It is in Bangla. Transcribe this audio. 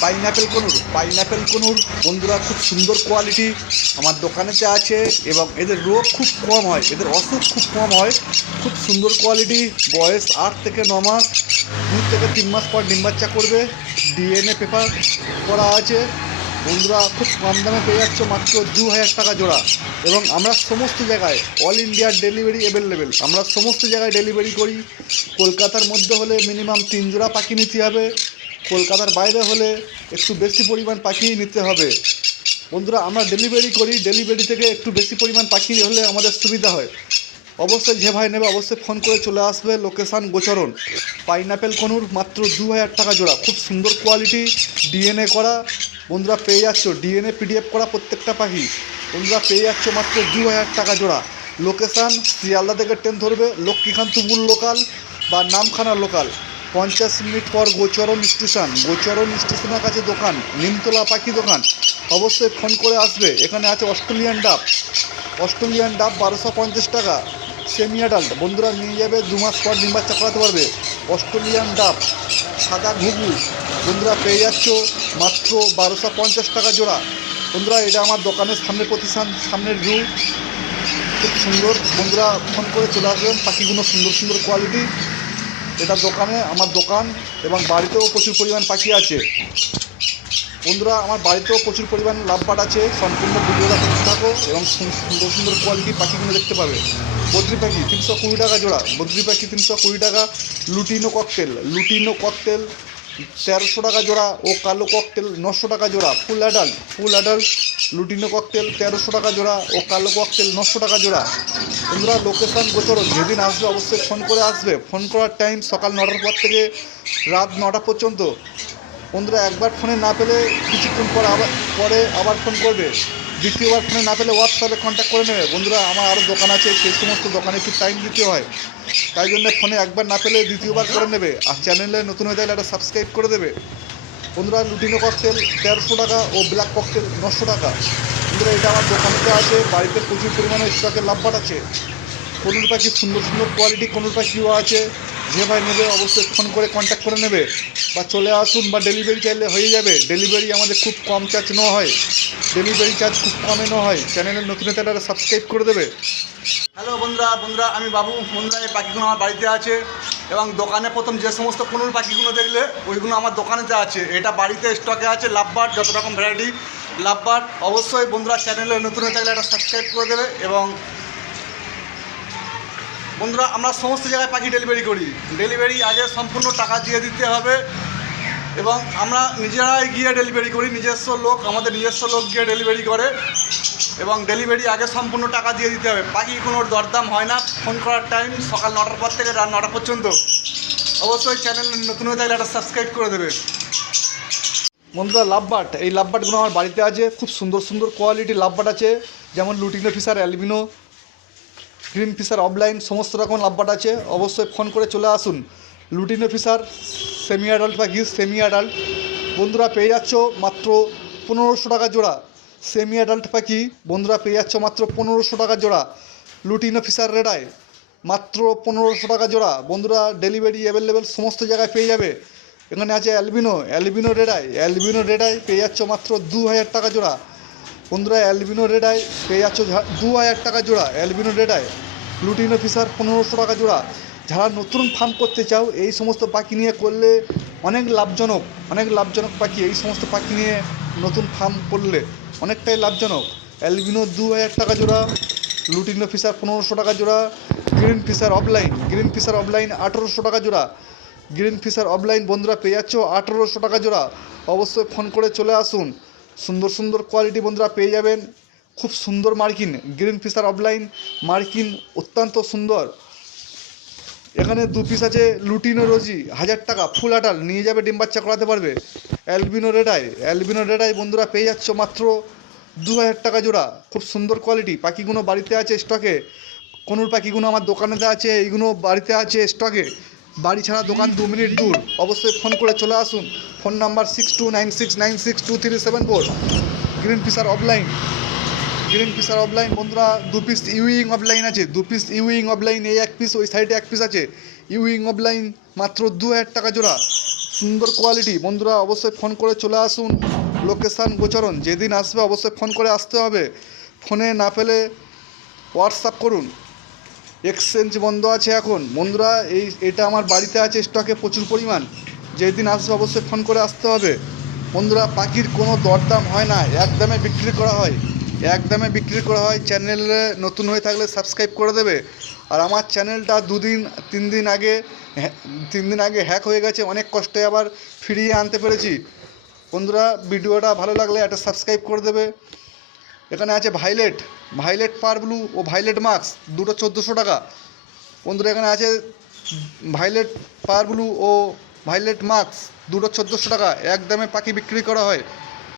Pineapple conure pineapple conure. বন্ধুরা, খুব সুন্দর কোয়ালিটি আমার দোকানেতে আছে এবং এদের রোগ খুব কম হয়, এদের অসুখ খুব কম হয়। খুব সুন্দর কোয়ালিটি বয়স আট থেকে ন মাস, দু থেকে তিন মাস পর ডিম বাচ্চা করবে। ডিএনএ পেপার করা আছে। বন্ধুরা, খুব কম দামে পেয়ে যাচ্ছ মাত্র দু হাজার টাকা জোড়া। এবং আমরা সমস্ত জায়গায় অল ইন্ডিয়ার ডেলিভারি অ্যাভেলেবেল আমরা সমস্ত জায়গায় ডেলিভারি করি। কলকাতার মধ্যে হলে মিনিমাম তিন জোড়া পাখি নিতে হবে। কলকাতার বাইরে হলে একটু বেশি পরিমাণ পাখি নিতে হবে। বন্ধুরা, আমরা ডেলিভারি করি ডেলিভারি থেকে একটু বেশি পরিমাণ পাখি হলে আমাদের সুবিধা হয়। অবশ্যই যে ভাই নেবে, অবশ্যই ফোন করে চলে আসবে লোকেশান গোচরণ। পাইনাপেল কনুর মাত্র দু হাজার টাকা জোড়া। খুব সুন্দর কোয়ালিটি ডিএনএ করা। বন্ধুরা, পেয়ে যাচ্ছ। ডিএনএ পিডিএফ করা প্রত্যেকটা পাখি। বন্ধুরা, পেয়ে যাচ্ছ মাত্র দু হাজার টাকা জোড়া। লোকেশান শিয়ালদা থেকে ট্রেন ধরবে, লক্ষ্মীকান্তপুর লোকাল বা নামখানা লোকাল পঞ্চাশ মিনিট পর গোচরণ স্টেশন, গোচরণ স্টেশনের কাছে দোকান, নিমতলা পাখি দোকান। অবশ্যই ফোন করে আসবে। এখানে আছে অস্ট্রেলিয়ান ডাব। অস্ট্রেলিয়ান ডাব বারোশো পঞ্চাশ টাকা। সেমি অ্যাডাল্ট বন্ধুরা নিয়ে যাবে দু মাস পর ডিম বাচ্চা করাতে পারবে। অস্ট্রেলিয়ান ডাব, সাদা ঘুঘু। বন্ধুরা পেয়ে যাচ্ছ মাত্র বারোশো পঞ্চাশ টাকা জোড়া। বন্ধুরা, এটা আমার দোকানের সামনের প্রতিষ্ঠান, সামনের ভিউ খুব সুন্দর। বন্ধুরা, ফোন করে চলে আসবেন। পাখিগুলো সুন্দর সুন্দর কোয়ালিটি এটা দোকানে, আমার দোকান এবং বাড়িতেও প্রচুর পরিমাণ পাখি আছে। বন্ধুরা, আমার বাড়িতেও প্রচুর পরিমাণ লাভবাট আছে। সম্পূর্ণ ভিডিওটা দেখতে থাকো এবং সুন্দর সুন্দর কোয়ালিটি পাখিগুলো দেখতে পাবে। বদ্রি পাখি তিনশো কুড়ি টাকা জোড়া। বদ্রি পাখি তিনশো কুড়ি টাকা। লুটিনো ককটেল লুটিনো ককটেল তেরোশো টাকা জোড়া ও কালো ককটেল নশো টাকা জোড়া full adult full adult lutino cockatiel তেরোশো টাকা জোড়া ও কালো ককটেল নশো টাকা জোড়া। বন্ধুরা লোকেশন গোচরণ যেদিন আসবে অবশ্যই ফোন করে আসবে। ফোন করার টাইম সকাল নটার পর থেকে রাত নটা পর্যন্ত। বন্ধুরা, একবার ফোনে না পেলে কিছুক্ষণ পর আবার, পরে আবার ফোন করবে। দ্বিতীয়বার ফোনে না পেলে হোয়াটসঅ্যাপে কন্ট্যাক্ট করে নেবে। বন্ধুরা, আমার আরও দোকান আছে, সেই সমস্ত দোকানে একটু টাইম দিতে হয়। তাই জন্য ফোনে একবার না পেলে দ্বিতীয়বার করে নেবে। আর চ্যানেলে নতুন হয়ে থাকলে একটা সাবস্ক্রাইব করে দেবে। বন্ধুরা লুটিনো ককটেল তেরোশো টাকা ও ব্ল্যাক ককটেল নশো টাকা। বন্ধুরা, এটা আমার দোকানেতে আছে, বাড়িতে প্রচুর পরিমাণে স্টকের লাভবাট আছে। কনুর পাখি, সুন্দর সুন্দর কোয়ালিটি কনুর পাখিও আছে। যে ভাই নেবে, অবশ্যই ফোন করে কন্ট্যাক্ট করে নেবে। বা চলে আসুন বা ডেলিভারি চাইলে হয়ে যাবে। ডেলিভারি আমাদের খুব কম চার্জ নেওয়া হয়। ডেলিভারি চার্জ খুব কমে নেওয়া হয়। চ্যানেলের নতুন তারা সাবস্ক্রাইব করে দেবে। হ্যালো বন্ধুরা বন্ধুরা, আমি বাবু। বন্ধুরা, এই পাখিগুলো আমার বাড়িতে আছে। এবং দোকানে প্রথম যে সমস্ত কোনুর পাখিগুলো দেখলে, ওইগুলো আমার দোকানেতে আছে। এটা বাড়িতে স্টকে আছে লাভবার্ড যত রকম ভ্যারাইটি লাভবার্ড অবশ্যই বন্ধুরা চ্যানেলে নতুন হয়ে থাকলে একটা সাবস্ক্রাইব করে দেবে এবং বন্ধুরা, আমরা সমস্ত জায়গায় পাখি ডেলিভারি করি। ডেলিভারি আগে সম্পূর্ণ টাকা দিয়ে দিতে হবে এবং আমরা নিজেরাই গিয়ে ডেলিভারি করি। নিজস্ব লোক, আমাদের নিজস্ব লোক গিয়ে ডেলিভারি করে এবং ডেলিভারি আগে সম্পূর্ণ টাকা দিয়ে দিতে হবে। পাখি কোনো দরদাম হয় না। ফোন করার টাইম সকাল নটার পর থেকে রাত নটা পর্যন্ত। অবশ্যই চ্যানেল নতুন হয়ে থাকলে একটা সাবস্ক্রাইব করে দেবে। বন্ধুরা লাভবাট এই লাভবাটগুলো আমার বাড়িতে আছে। খুব সুন্দর সুন্দর কোয়ালিটি লাভবাট আছে। যেমন lutino fischer albino green fischer opaline সমস্ত রকম লাভবাট আছে। অবশ্যই ফোন করে চলে আসুন। লুটিনো ফিশার সেমি অ্যাডাল্ট বা পাখি সেমি অ্যাডাল্ট বন্ধুরা পেয়ে যাচ্ছ মাত্র পনেরোশো টাকা জোড়া। সেমি অ্যাডাল্ট পাখি বন্ধুরা পেয়ে যাচ্ছ মাত্র পনেরোশো টাকা জোড়া। লুটিনো ফিশার রেডায় মাত্র পনেরোশো টাকা জোড়া। বন্ধুরা ডেলিভারি অ্যাভেলেবেল সমস্ত জায়গায় পেয়ে যাবে। এখানে আছে albino albino red eye albino red eye পেয়ে যাচ্ছ মাত্র দু হাজার টাকা জোড়া। বন্ধুরা অ্যালবিনো রেডাই পেয়ে যাচ্ছ দু হাজার টাকা জোড়া অ্যালবিনো রেডাই লুটিনো ফিসার পনেরোশো টাকা জোড়া। যারা নতুন ফার্ম করতে চাও, এই সমস্ত পাখি নিয়ে করলে অনেক লাভজনক অনেক লাভজনক পাখি। এই সমস্ত পাখি নিয়ে নতুন ফার্ম করলে অনেকটাই লাভজনক। অ্যালবিনো দু হাজার টাকা জোড়া লুটিনো ফিসার পনেরোশো টাকা জোড়া green fischer opaline green fischer opaline আঠেরোশো টাকা জোড়া। গ্রিন ফিসার অফলাইন বন্ধুরা পেয়ে যাচ্ছ আঠেরোশো টাকা জোড়া। অবশ্যই ফোন করে চলে আসুন। সুন্দর সুন্দর কোয়ালিটি বন্ধুরা পেয়ে যাবেন। খুব সুন্দর মার্কিন গ্রিন ফিসার অফলাইন মার্কিন অত্যন্ত সুন্দর। এখানে দু পিস আছে লুটিনো রোজি, হাজার টাকা ফুল আটাল নিয়ে যাবে, ডিম বাচ্চা করাতে পারবে। অ্যালবিনো রেডাই অ্যালবিনো রেডাই বন্ধুরা পেয়ে যাচ্ছ মাত্র দু হাজার টাকা জোড়া। খুব সুন্দর কোয়ালিটি পাখিগুলো বাড়িতে আছে স্টকে কোনুর পাখিগুলো আমার দোকানেতে আছে এইগুলো বাড়িতে আছে স্টকে বাড়ি ছাড়া দোকান দু মিনিট দূর। অবশ্যই ফোন করে চলে আসুন। Phone number six two nine six nine six two three seven four green fischer opaline green fischer opaline বন্ধুরা, দু পিস ইউইং অফলাইন আছে। দু পিস ইউইং অফলাইন এই এক পিস ওই সাইডে এক পিস আছে। ইউইং অফলাইন মাত্র দু হাজার টাকা জোড়া। সুন্দর কোয়ালিটি বন্ধুরা, অবশ্যই ফোন করে চলে আসুন। লোকেশান গোচরণ। যেদিন আসবে, অবশ্যই ফোন করে আসতে হবে। ফোনে না পেলে হোয়াটসঅ্যাপ করুন। এক্সচেঞ্জ বন্ধ আছে এখন। বন্ধুরা এই এটা আমার বাড়িতে আছে স্টকে প্রচুর পরিমাণ। যেদিন আসবে অবশ্যই ফোন করে আসতে হবে। বন্ধুরা পাখির কোনো দরদাম হয় না। এক দামে বিক্রি করা হয়। এক দামে বিক্রি করা হয়। চ্যানেলে নতুন হয়ে থাকলে সাবস্ক্রাইব করে দেবে। আর আমার চ্যানেলটা দুদিন তিন দিন আগে হ্যাঁ, তিন দিন আগে হ্যাক হয়ে গেছে। অনেক কষ্টে আবার ফিরিয়ে আনতে পেরেছি। বন্ধুরা ভিডিওটা ভালো লাগলে একটা সাবস্ক্রাইব করে দেবে। এখানে আছে ভাইলেট ভাইলেট পার ব্লু ও ভাইলেট মাস্ক দুটো চোদ্দোশো টাকা। বন্ধুরা, এখানে আছে ভাইলেট পার ব্লু ও ভাইলেট মাস্ক দুটো চোদ্দোশো টাকা। এক দামে পাখি বিক্রি করা হয়।